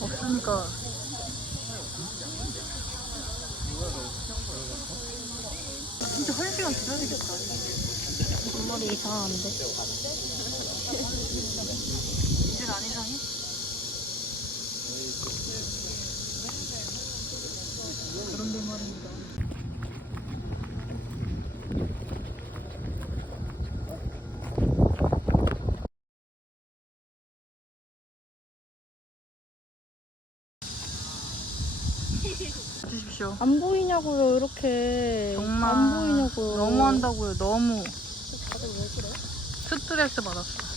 없으니까 진짜 한 시간 기다려야 되겠다. 앞머리 이상한데? 이제 안 이상해? 그런데 말입니다. 주십시오. 안 보이냐고요 이렇게 정말 안 보이냐고요 너무 한다고요. 너무 다들 왜 그래? 스트레스 받았어.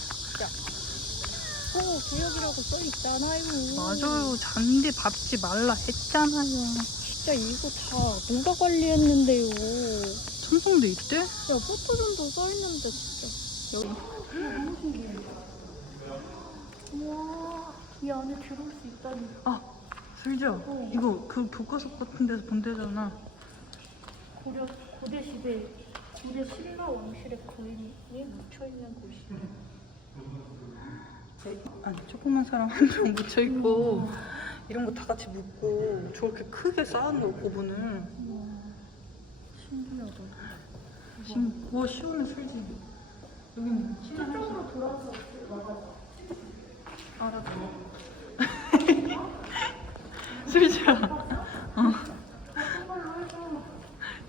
어 구역이라고 써있잖아요 맞아요. 잔디 밟지 말라 했잖아요. 진짜 이거 다 누가 관리했는데요 첨성도 있대? 야 포토존도 써있는데 진짜 여기 우와 이 안에 들어올 수 있다니 아, 슬죠? 이거 그 교과서 같은 데서 본 데잖아. 고려 고대 시대 고대 신라 왕실의 거인이 묻혀 있는 곳이 아니, 조그만 사람 한 명 묻혀 있고, 이런 거 다 같이 묶고, 저렇게 크게 쌓은 거, 고분을. 신기하다 지금, 와, 시원해, 술지. 여기는 저쪽으로 돌아서 알아도. 술지야. 어.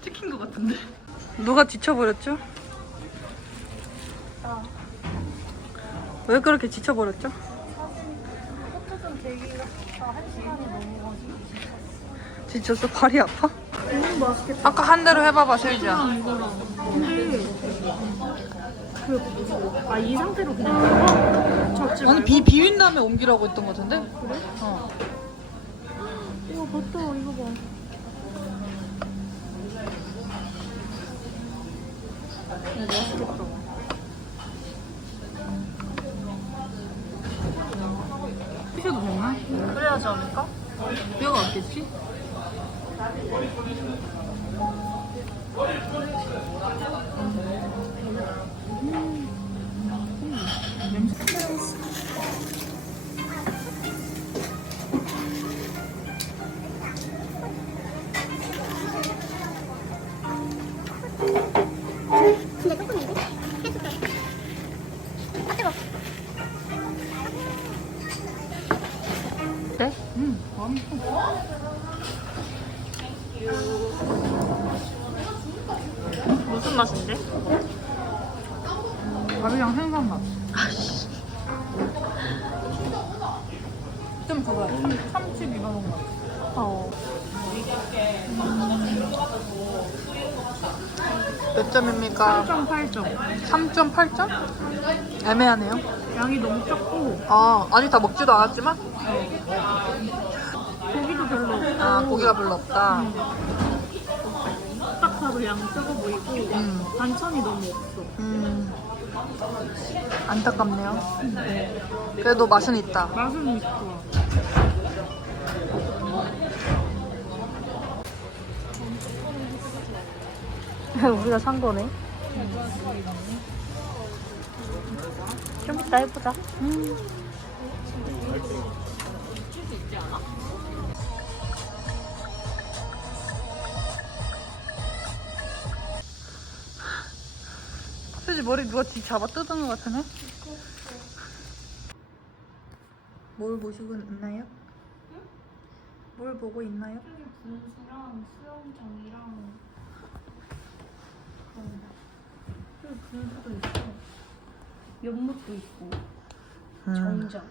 찍힌 거 같은데. 누가 지쳐버렸죠? 아왜 그렇게 지쳐버렸죠? 포토존 대기가 한 시간이 넘어가지고 지쳤어? 발이 아파? 너무 맛있겠다 아까 한 대로 해봐봐, 그 뭐지? 아이 상태로 그냥 아니 말고? 비 비윈 다음에 옮기라고 했던 것 같은데? 그래? 어. 이거 버터 이거 봐. 맛있겠다. 피셔도 되나? 그래야지 않을까? 뼈가 없겠지? 근데 밥이랑 생선 맛. 좀 그거 참치 비벼 먹은 거. 어. 몇 점입니까? 3.8점. 3.8점? 애매하네요. 양이 너무 적고 아, 아직 다 먹지도 않았지만? 고기도 별로 없고 아, 고기가 별로 없다. 딱 봐도 양 적어 보이고 음. 반찬이 너무 없어. 음. 안타깝네요. 그래도 맛은 있다. 맛은 있어. 우리가 산 거네. 좀 이따 해보자. 수지 머리 누가 뒤 잡아 뜯은 것 같으네? 뭘 보시고 있나요? 뭘 보고 있나요? 여기 분수랑 수영장이랑 여기 분수도 있어. 연못도 있고 음. 정장.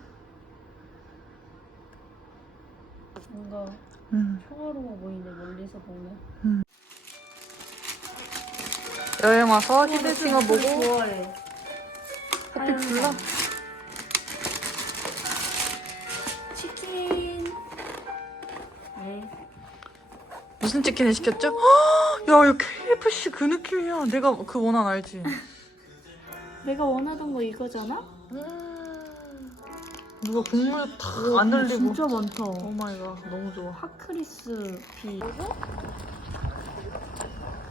뭔가 음. 평화로워 보이네 멀리서 보면. 여행 와서 히든싱어 보고 좋아해. 커피 불러? 치킨. 네. 무슨 치킨을 시켰죠? 헉, 야, 이거 KFC 그 느낌이야. 내가 그 원한 알지? 내가 원하던 거 이거잖아? 누가 국물 탁안 흘리고. 진짜 많다. 오 마이 갓, 너무 좋아. 핫크리스 비.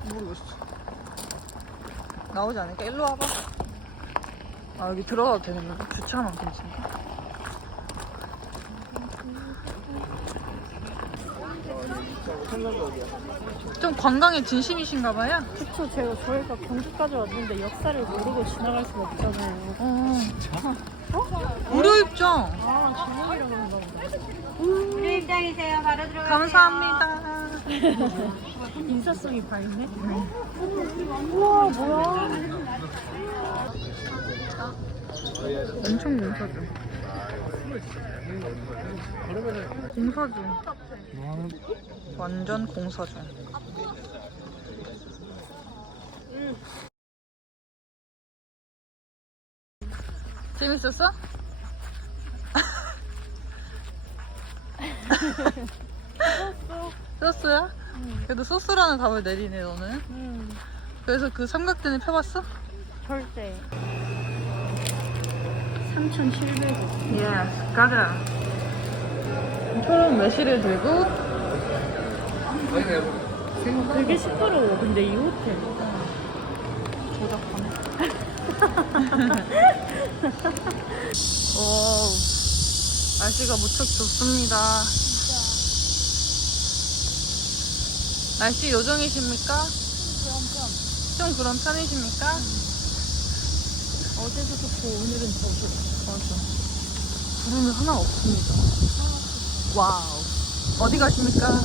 모르겠어. 나오지 않을까? 일로 와봐. 아, 여기 들어가도 거야? 주차만 괜찮을까? 좀 관광에 진심이신가 봐요. 그쵸, 제가 저희가 경주까지 왔는데 역사를 모르고 지나갈 수가 없잖아요. 어. 무료 입장. 아, 중국이라 그런가 보다. 무료 입장이세요. 바로 들어가세요. 감사합니다. 인사성이 밝네? 우와, 뭐야. 엄청 공사 중. 공사 중. 완전 공사 중. 재밌었어? 소스야? 그래도 소스라는 답을 내리네 너는. 음, 그래서 그 삼각대는 펴봤어? 절대. 3,700원. 예스, 가자. 총 매실을 들고 되게 시끄러워, 근데 이 호텔. 조작하네. 오, 날씨가 무척 좋습니다. 날씨 요정이십니까? 좀 그런 편이십니까? 어제도 좋고 오늘은 더 좋고. 맞아. 구름이 하나 없습니다. 와우. 어디 가십니까?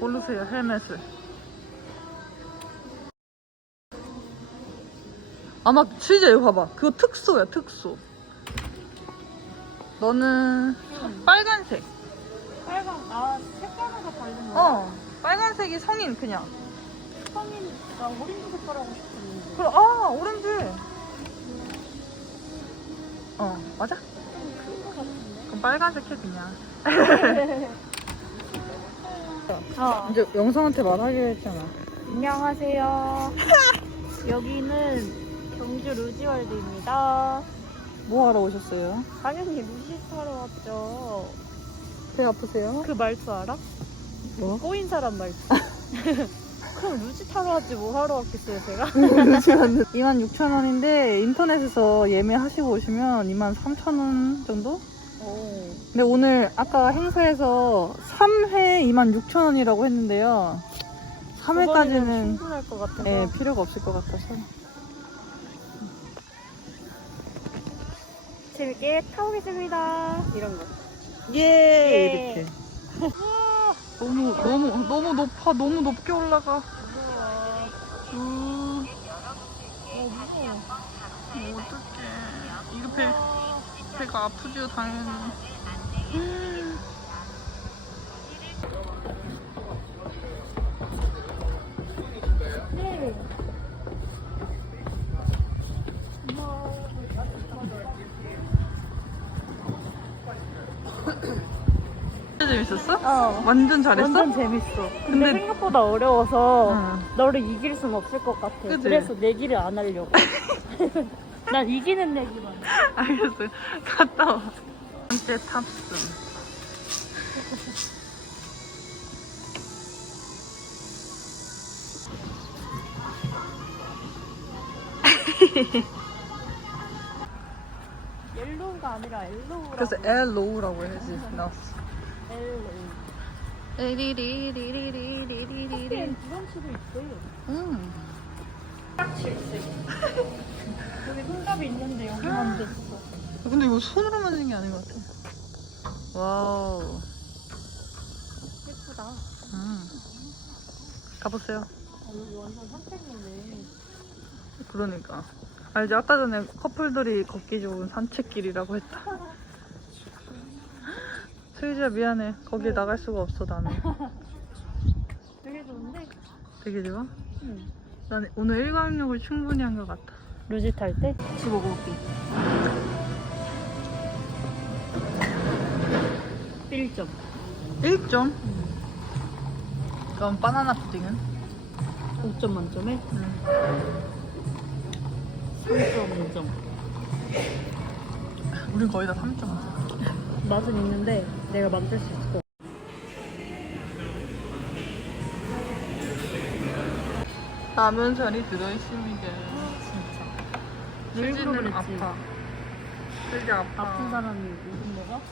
고르세요, 헬멧을. 아마 진짜 이거 봐봐. 그거 특소야, 특소. 너는 빨간색. 빨간, 아, 색깔마다 다른 거. 어, 빨간색이 성인 그냥. 성인, 나 오렌지 색깔 하고 싶었는데. 그래, 아, 오렌지. 어, 맞아? 큰거 같은데. 그럼 빨간색 해 그냥. 어. 이제 영상한테 말하기로 했잖아. 안녕하세요. 여기는 경주 루지월드입니다. 뭐 하러 오셨어요? 당연히 루시 타러 왔죠. 배 아프세요? 그 말투 알아? 뭐? 꼬인 사람 말투. 그럼 루지 타러 왔지 뭐 하러 왔겠어요 제가? 26,000원인데 인터넷에서 예매하시고 오시면 23,000원 정도? 오. 근데 오늘 아까 행사에서 3회 26,000원이라고 했는데요. 3회까지는 충분할 것 같아서. 예, 필요가 없을 것 같아서. 재밌게 타보겠습니다. 이런 거. 예, 예. 이렇게. 너무 너무 너무 높아 너무 높게 올라가. 음, 어 무서워. 뭐 어떡해. 이거 배 배가 아프죠 당연히. 재밌었어? 어. 완전 잘했어? 완전 재밌어. 근데, 근데- 생각보다 어려워서 응. 너를 이길 순 없을 것 같아. 그치? 그래서 내기를 안 하려고. 난 이기는 내기만. 알겠어요. 갔다 와. 번째 탑승. 옐로우가 아니라 엘로우라고. 그래서 엘로우라고 해야지. 나왔어. 엘로우. 리리리리리리리리리. 커피엔 브런치도 있어요. 음. 딱 질색. 여기 흥답이 있는데 여기만 됐어. 근데 이거 손으로 만든 게 아닌 것 같아. 와우. 예쁘다. 음. 가보세요. 아, 여기 완전 산책로네. 그러니까. 알지? 아까 전에 커플들이 걷기 좋은 산책길이라고 했다. 슬지야 미안해. 거기에 나갈 수가 없어 나는. 되게 좋은데? 되게 좋아? 응. 난 오늘 일광욕을 충분히 한 것 같아. 루지 탈 때? 15고기. 1점. 1점? 그럼 바나나 푸딩은? 5점 만점에 응. 3점 5점. 우린 거의 다 3점. 맛은 있는데 내가 만들 수 있을 것 같아. 라면 살이 들어있습니다. 진짜. 늘 수지는 아파. 되게 아파. 아픈 사람이 무슨 먹어?